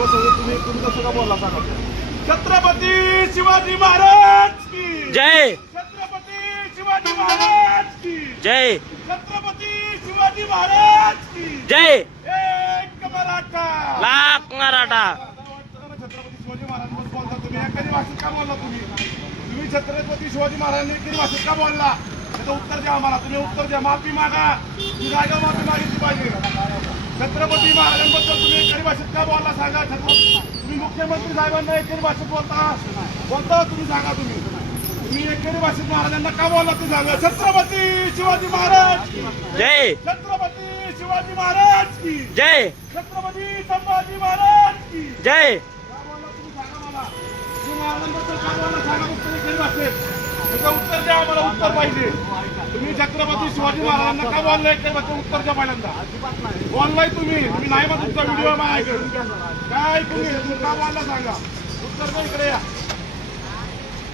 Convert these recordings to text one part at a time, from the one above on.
देवसंग तुम्ही कसं का बोलला सांगा छत्रपती शिवाजी महाराज की. जय. छत्रपती शिवाजी महाराज की. जय. छत्रपती शिवाजी महाराज की. जय. एक मराठा. लाख मराठा. छत्रपती शिवाजी महाराजांबद्दल बोलता तुम्ही. एखादी भाषेत का बोलला तुम्ही? तुम्ही छत्रपती शिवाजी महाराजांनी एखादी भाषेत का बोलला? त्याचं उत्तर द्या आम्हाला. तुम्ही उत्तर द्या. माफी मागा. जागा माफी मागितली पाहिजे. छत्रपती महाराजांबद्दल तुम्ही एखादी भाषेत का बोलला सांगा? छत्रपती तुम्ही मुख्यमंत्री साहेबांना एखादी भाषेत बोलता? बोलता तुम्ही सांगा तुम्ही. तुम्ही एखादी भाषेत महाराजांना का बोलला ते सांगा. छत्रपती शिवाजी महाराज की. जय. छत्रपती शिवाजी महाराज की. जय. छत्रपती संभाजी महाराज की. जय. काय बोलला तुम्ही सांगा मला. तुम्ही महाराजांबद्दल काय बोलला सांगा मग तुम्ही केलं त्याचं उत्तर द्या आम्हाला उत्तर पाहिजे. तुम्ही छत्रपती शिवाजी महाराजांना काय बोललाय? ते त्याचं उत्तर द्या पहिल्यांदा. बोललाय तुम्ही. तुम्ही नाही मग तुमचा व्हिडिओ काय तुम्ही तुम्ही का बोलला सांगा. उत्तर द्या इकडे या.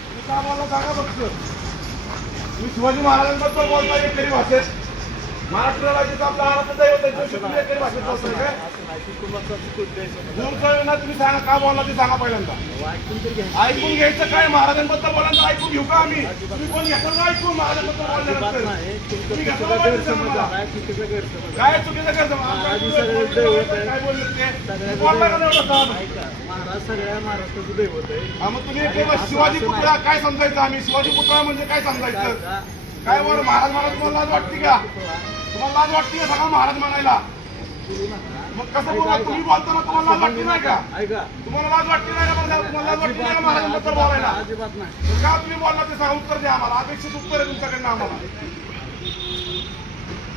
तुम्ही का बोलला सांगा फक्त. तुम्ही शिवाजी महाराजांबद्दल बोलताय तरी भाषेत. महाराष्ट्र राज्याचा आपला त्याच्याविषयी तुम्ही ना सांगा का बोलला ते सांगा पहिल्यांदा. ऐकून घ्यायचं. काय? महाराजांबद्दल बोलायचं ऐकून घेऊ का आम्ही? तुम्ही कोण घेता का ऐकून महाराजांबद्दल. काय चुकीचं करतो हा, शिवाजी पुतळा काय समजायचं आम्ही? शिवाजी पुतळा म्हणजे काय समजायचं? काय बरं महाराज मला तुम्हाला लाज वाटते का? तुम्हाला लाज वाटते का सांगा महाराज म्हणायला? मग कसं बोला? तुम्ही बोलताना तुम्हाला लाज वाटते नाही का? तुम्हाला लाज वाटते नाही का तुम्हाला लाज वाटते नाही महाराजांबद्दल बोलायला? अजिबात नाही. का तुम्ही बोलला ते सांगा उत्तर द्या आम्हाला. अपेक्षित उत्तर आहे तुमच्याकडनं आम्हाला.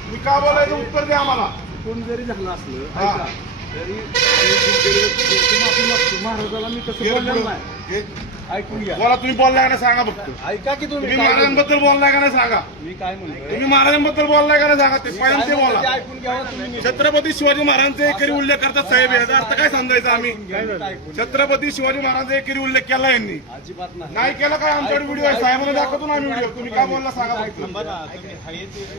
तुम्ही का बोलायचं उत्तर द्या आम्हाला? कोण जरी झालं असलं तरी आम्ही जिंकलेलो व्यक्ती माफी मागतो. महाराजाला मी तसं हे बोललेलं पुढं. नाही. हे- ऐकून घ्या. बोला तुम्ही बोललाय का नाही सांगा फक्त. ऐका की तुम्ही तुम्ही काय महाराजांबद्दल बोललाय का नाही सांगा? मी काय म्हणतोय? तुम्ही महाराजांबद्दल बोललाय का नाही सांगा ते पहिल्यांदा ते बोला. तुम्ही नीट. छत्रपती शिवाजी महाराजांचा एकरी उल्लेख करतात साहेब याचा अर्थ काय समजायचा आम्ही? ऐकून घ्या. छत्रपती शिवाजी महाराजांचा एकरी उल्लेख केला यांनी. अजिबात नाही. नाही केला काय आमच्याकडे व्हिडिओ आहे? साहेबांना दाखवतो ना आम्ही व्हिडिओ. तुम्ही काय बोलला सांगा फक्त.